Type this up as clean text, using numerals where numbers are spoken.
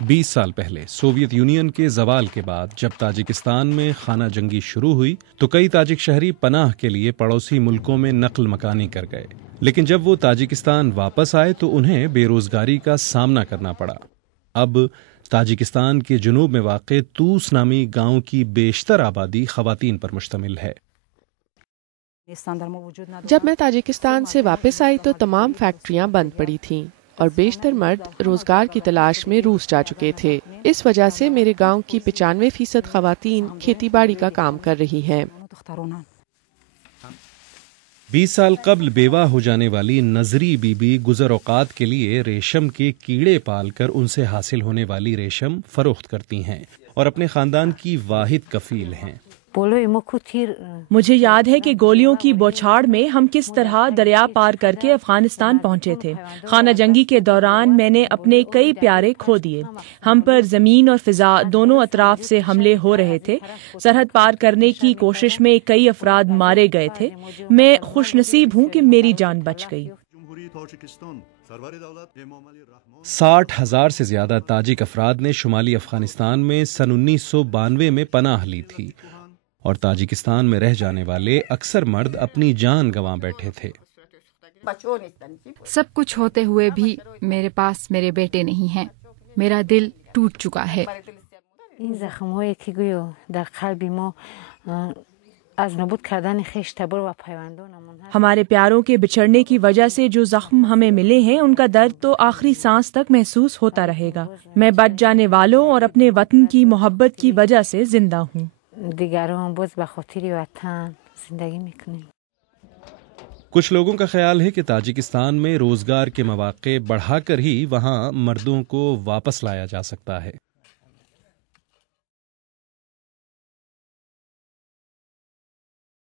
20 سال پہلے Soviet union کے زوال کے بعد جب تاجکستان میں خانہ جنگی شروع ہوئی تو کئی تاجک شہری پناہ کے لیے پڑوسی ملکوں میں نقل مکانی کر گئے، لیکن جب وہ تاجکستان واپس آئے تو انہیں بے روزگاری کا سامنا کرنا پڑا۔ اب تاجکستان کے جنوب میں واقع توس نامی گاؤں کی بیشتر آبادی خواتین پر مشتمل ہے۔ جب میں تاجکستان سے واپس آئی تو تمام فیکٹریاں بند پڑی تھیں اور بیشتر مرد روزگار کی تلاش میں روس جا چکے تھے۔ اس وجہ سے میرے گاؤں کی 95% خواتین کھیتی باڑی کا کام کر رہی ہیں۔ 20 سال قبل بیوہ ہو جانے والی نظری بی بی گزر اوقات کے لیے ریشم کے کیڑے پال کر ان سے حاصل ہونے والی ریشم فروخت کرتی ہیں اور اپنے خاندان کی واحد کفیل ہیں۔ مجھے یاد ہے کہ گولیوں کی بوچھاڑ میں ہم کس طرح دریا پار کر کے افغانستان پہنچے تھے۔ خانہ جنگی کے دوران میں نے اپنے کئی پیارے کھو دیے۔ ہم پر زمین اور فضا دونوں اطراف سے حملے ہو رہے تھے۔ سرحد پار کرنے کی کوشش میں کئی افراد مارے گئے تھے۔ میں خوش نصیب ہوں کہ میری جان بچ گئی۔ 60,000 سے زیادہ تاجک افراد نے شمالی افغانستان میں سن 1992 میں پناہ لی تھی، اور تاجکستان میں رہ جانے والے اکثر مرد اپنی جان گنوا بیٹھے تھے۔ سب کچھ ہوتے ہوئے بھی میرے پاس میرے بیٹے نہیں ہیں۔ میرا دل ٹوٹ چکا ہے۔ ہمارے پیاروں کے بچھڑنے کی وجہ سے جو زخم ہمیں ملے ہیں ان کا درد تو آخری سانس تک محسوس ہوتا رہے گا۔ میں بچ جانے والوں اور اپنے وطن کی محبت کی وجہ سے زندہ ہوں۔ کچھ لوگوں کا خیال ہے کہ تاجکستان میں روزگار کے مواقع بڑھا کر ہی وہاں مردوں کو واپس لایا جا سکتا ہے۔